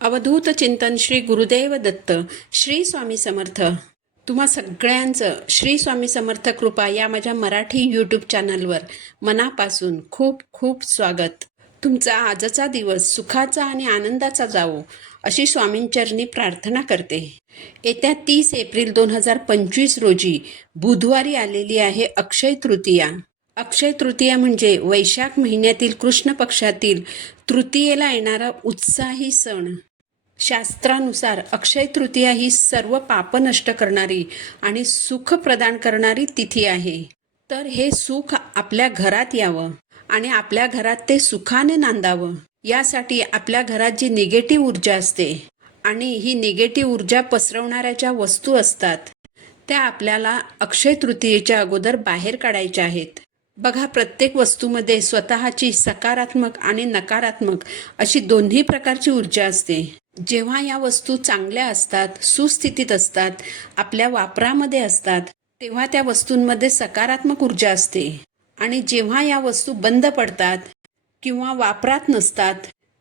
अवधूत चिंतन श्री गुरुदेव दत्त श्री स्वामी समर्थ. तुम्हा सगळ्यांचं श्री स्वामी समर्थ कृपा या माझ्या मराठी यूट्यूब चॅनलवर मनापासून खूप खूप स्वागत. तुमचा आजचा दिवस सुखाचा आणि आनंदाचा जावो अशी स्वामींचरणी प्रार्थना करते. येत्या तीस एप्रिल दोन हजार पंचवीस रोजी बुधवारी आलेली आहे अक्षय तृतीया. अक्षय तृतीया म्हणजे वैशाख महिन्यातील कृष्ण पक्षातील तृतीयेला येणारा उत्साही सण. शास्त्रानुसार अक्षय तृतीया ही सर्व पाप नष्ट करणारी आणि सुख प्रदान करणारी तिथी आहे. तर हे सुख आपल्या घरात यावं आणि आपल्या घरात ते सुखाने नांदावं. यासाठी आपल्या घरात जी निगेटिव्ह ऊर्जा असते आणि ही निगेटिव्ह ऊर्जा पसरवणाऱ्या ज्या वस्तू असतात त्या आपल्याला अक्षय तृतीयेच्या अगोदर बाहेर काढायच्या आहेत. बघा प्रत्येक वस्तूमध्ये स्वतःची सकारात्मक आणि नकारात्मक अशी दोन्ही प्रकारची ऊर्जा असते. जेव्हा या वस्तू चांगल्या असतात सुस्थितीत असतात आपल्या वापरामध्ये असतात तेव्हा त्या वस्तूंमध्ये सकारात्मक ऊर्जा असते. आणि जेव्हा या वस्तू बंद पडतात किंवा वापरात नसतात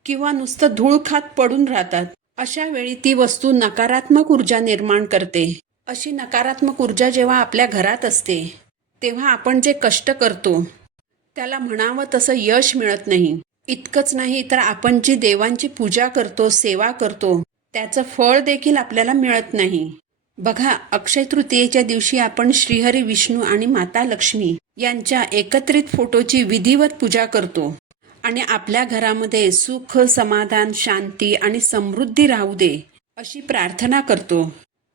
किंवा नुसतं धूळ खात पडून राहतात अशा वेळी ती वस्तू नकारात्मक ऊर्जा निर्माण करते. अशी नकारात्मक ऊर्जा जेव्हा आपल्या घरात असते तेव्हा आपण जे कष्ट करतो त्याला म्हणावं तसं यश मिळत नाही. इतकंच नाही तर आपण जी देवांची पूजा करतो सेवा करतो त्याचं फळ देखील आपल्याला मिळत नाही. बघा अक्षय तृतीयेच्या दिवशी आपण श्रीहरी विष्णू आणि माता लक्ष्मी यांच्या एकत्रित फोटोची विधिवत पूजा करतो. आणि आपल्या घरामध्ये सुख समाधान शांती आणि समृद्धी राहू दे अशी प्रार्थना करतो.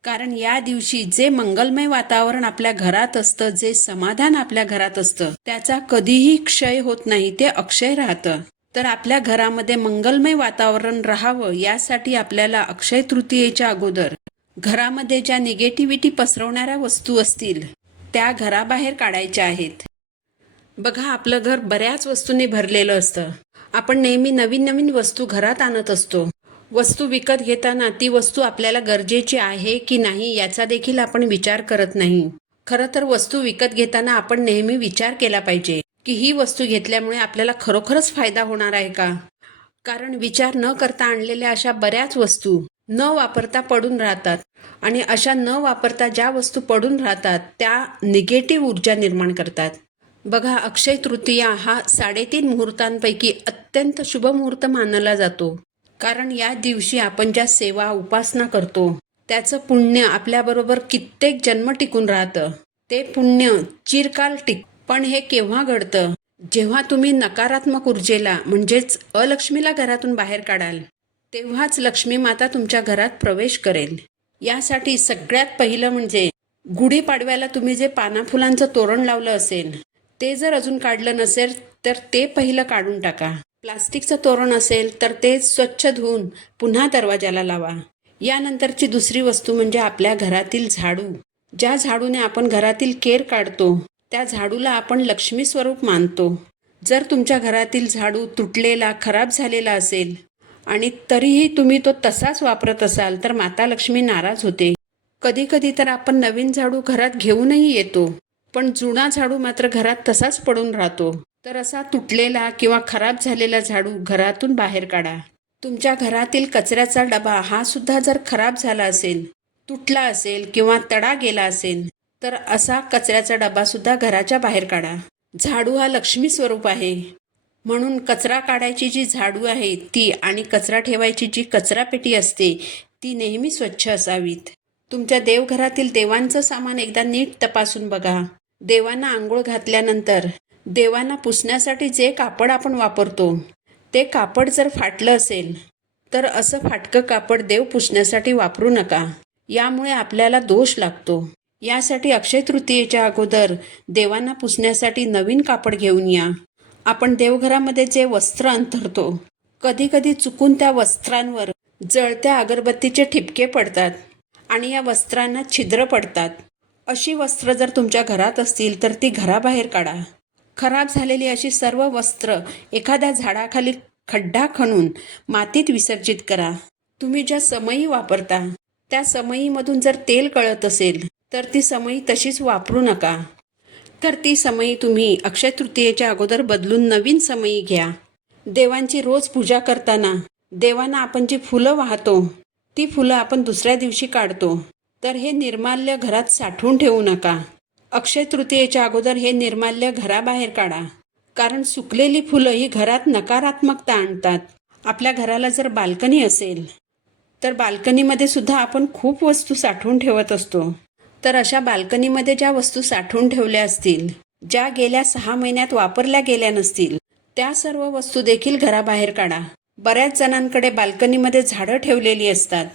कारण या दिवशी जे मंगलमय वातावरण आपल्या घरात असतं जे समाधान आपल्या घरात असतं त्याचा कधीही क्षय होत नाही ते अक्षय राहतं. तर आपल्या घरामध्ये मंगलमय वातावरण राहावं यासाठी आपल्याला अक्षय तृतीयेच्या अगोदर घरामध्ये ज्या निगेटिव्हिटी पसरवणाऱ्या वस्तू असतील त्या घराबाहेर काढायच्या आहेत. बघा आपलं घर बऱ्याच वस्तूंनी भरलेलं असतं. आपण नेहमी नवीन नवीन वस्तू घरात आणत असतो. वस्तू विकत घेताना ती वस्तू आपल्याला गरजेची आहे की नाही याचा देखील आपण विचार करत नाही. खरं तर वस्तू विकत घेताना आपण नेहमी विचार केला पाहिजे. की ही वस्तू घेतल्यामुळे आपल्याला खरोखरच फायदा होणार आहे का? कारण विचार न करता आणलेल्या अशा बऱ्याच वस्तू न वापरता पडून राहतात आणि अशा न वापरता ज्या वस्तू पडून राहतात त्या निगेटिव्ह ऊर्जा निर्माण करतात. बघा अक्षय तृतीया हा साडेतीन मुहूर्तांपैकी अत्यंत शुभ मुहूर्त मानला जातो. कारण या दिवशी आपण ज्या सेवा उपासना करतो त्याचं पुण्य आपल्याबरोबर कित्येक जन्म टिकून राहतं. ते पुण्य चिरकाल टिक पण हे केव्हा घडतं? जेव्हा तुम्ही नकारात्मक ऊर्जेला म्हणजेच अलक्ष्मीला घरातून बाहेर काढाल तेव्हाच लक्ष्मी माता तुमच्या घरात प्रवेश करेल. यासाठी सगळ्यात पहिलं म्हणजे गुढीपाडव्याला तुम्ही जे पाना फुलांचं तोरण लावलं असेल ते जर अजून काढलं नसेल तर ते पहिलं काढून टाका. प्लास्टिकचं तोरण असेल तर ते स्वच्छ धुवून पुन्हा दरवाजाला लावा. यानंतरची दुसरी वस्तू म्हणजे आपल्या घरातील झाडू. ज्या झाडूने आपण घरातील केर काढतो त्या झाडूला आपण लक्ष्मी स्वरूप मानतो. जर तुमच्या घरातील झाडू तुटलेला खराब झालेला असेल आणि तरीही तुम्ही तो तसाच वापरत असाल तर माता लक्ष्मी नाराज होते. कधी कधी तर आपण नवीन झाडू घरात घेऊनही येतो पण जुना झाडू मात्र घरात तसाच पडून राहतो. तर असा तुटलेला किंवा खराब झालेला झाडू घरातून बाहेर काढा. तुमच्या घरातील कचऱ्याचा डबा हा सुद्धा जर खराब झाला असेल तुटला असेल किंवा तडा गेला असेल तर असा कचऱ्याचा डबा सुद्धा घराच्या बाहेर काढा. झाडू हा लक्ष्मी स्वरूप आहे. म्हणून कचरा काढायची जी झाडू आहे ती आणि कचरा ठेवायची जी कचरा पेटी असते ती नेहमी स्वच्छ असावीत. तुमच्या देवघरातील देवांचं सामान एकदा नीट तपासून बघा. देवांना आंघोळ घातल्यानंतर देवांना पुसण्यासाठी जे कापड आपण वापरतो ते कापड जर फाटलं असेल तर असं फाटकं कापड देव पुसण्यासाठी वापरू नका. यामुळे आपल्याला दोष लागतो. यासाठी अक्षय तृतीयेच्या अगोदर देवांना पुसण्यासाठी नवीन कापड घेऊन या. आपण देवघरामध्ये जे वस्त्र अंतरतो कधी कधी चुकून त्या वस्त्रांवर जळत्या अगरबत्तीचे ठिपके पडतात आणि या वस्त्रांना छिद्र पडतात. अशी वस्त्र जर तुमच्या घरात असतील तर ती घराबाहेर काढा. खराब झालेली अशी सर्व वस्त्र एखाद्या झाडाखाली खड्डा खणून मातीत विसर्जित करा. तुम्ही ज्या समयी वापरता त्या समयीमधून जर तेल कळत असेल तर ती समयी तशीच वापरू नका. तर ती समयी तुम्ही अक्षय तृतीयेच्या अगोदर बदलून नवीन समयी घ्या. देवांची रोज पूजा करताना देवांना आपण जी फुलं वाहतो ती फुलं आपण दुसऱ्या दिवशी काढतो. तर हे निर्माल्य घरात साठवून ठेवू नका. अक्षय तृतीयेच्या अगोदर हे निर्माल्य घराबाहेर काढा. कारण सुकलेली फुलं ही घरात नकारात्मकता आणतात. आपल्या घराला जर बाल्कनी असेल तर बाल्कनीमध्ये सुद्धा आपण खूप वस्तू साठवून ठेवत असतो. तर अशा बाल्कनीमध्ये ज्या वस्तू साठवून ठेवल्या असतील ज्या गेल्या सहा महिन्यात वापरल्या गेल्या नसतील त्या सर्व वस्तू देखील घराबाहेर काढा. बऱ्याच जणांकडे बाल्कनीमध्ये झाडं ठेवलेली असतात.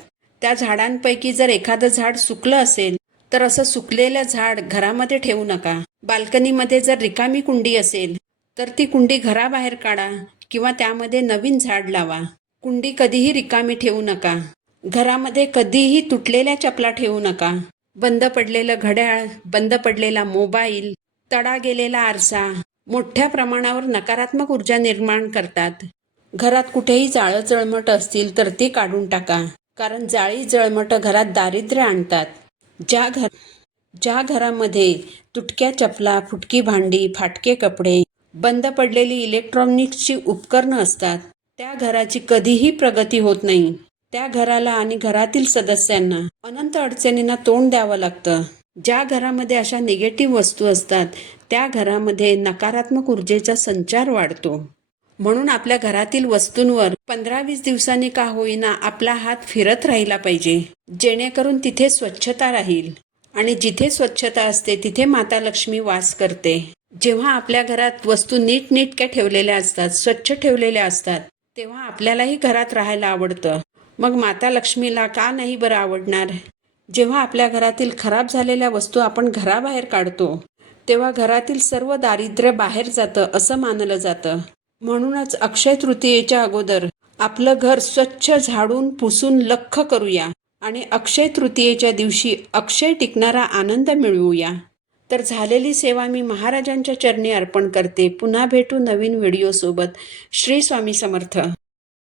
त्या झाडांपैकी जर एखादं झाड सुकलं असेल तर असं सुकलेलं झाड घरामध्ये ठेवू नका. बाल्कनीमध्ये जर रिकामी कुंडी असेल तर ती कुंडी घराबाहेर काढा किंवा त्यामध्ये नवीन झाड लावा. कुंडी कधीही रिकामी ठेवू नका. घरामध्ये कधीही तुटलेल्या चपला ठेवू नका. बंद पडलेलं घड्याळ बंद पडलेला मोबाईल तडा गेलेला आरसा मोठ्या प्रमाणावर नकारात्मक ऊर्जा निर्माण करतात. घरात कुठेही जाळं जळमट असतील तर ती काढून टाका कारण जाळी जळमट घरात दारिद्र्य आणतात. ज्या घर ज्या घरामध्ये तुटक्या चपला फुटकी भांडी फाटके कपडे बंद पडलेली इलेक्ट्रॉनिक्सची उपकरणं असतात त्या घराची कधीही प्रगती होत नाही. त्या घराला आणि घरातील सदस्यांना अनंत अडचणींना तोंड द्यावं लागतं. ज्या घरामध्ये अशा निगेटिव्ह वस्तू असतात त्या घरामध्ये नकारात्मक ऊर्जेचा संचार वाढतो. म्हणून आपल्या घरातील वस्तूंवर पंधरा वीस दिवसांनी का होईना आपला हात फिरत राहिला पाहिजे जेणेकरून तिथे स्वच्छता राहील. आणि जिथे स्वच्छता असते तिथे माता लक्ष्मी वास करते. जेव्हा आपल्या घरात वस्तू नीटनेटक्या ठेवलेल्या असतात स्वच्छ ठेवलेल्या असतात तेव्हा आपल्यालाही घरात राहायला आवडतं. मग माता लक्ष्मीला का नाही बरं आवडणार? जेव्हा आपल्या घरातील खराब झालेल्या वस्तू आपण घराबाहेर काढतो तेव्हा घरातील सर्व दारिद्र्य बाहेर जातं असं मानलं जातं. म्हणूनच अक्षय तृतीयेच्या अगोदर आपलं घर स्वच्छ झाडून पुसून लख्ख करूया आणि अक्षय तृतीयेच्या दिवशी अक्षय टिकणारा आनंद मिळवूया. तर झालेली सेवा मी महाराजांच्या चरणी अर्पण करते. पुन्हा भेटू नवीन व्हिडिओसोबत. श्री स्वामी समर्थ.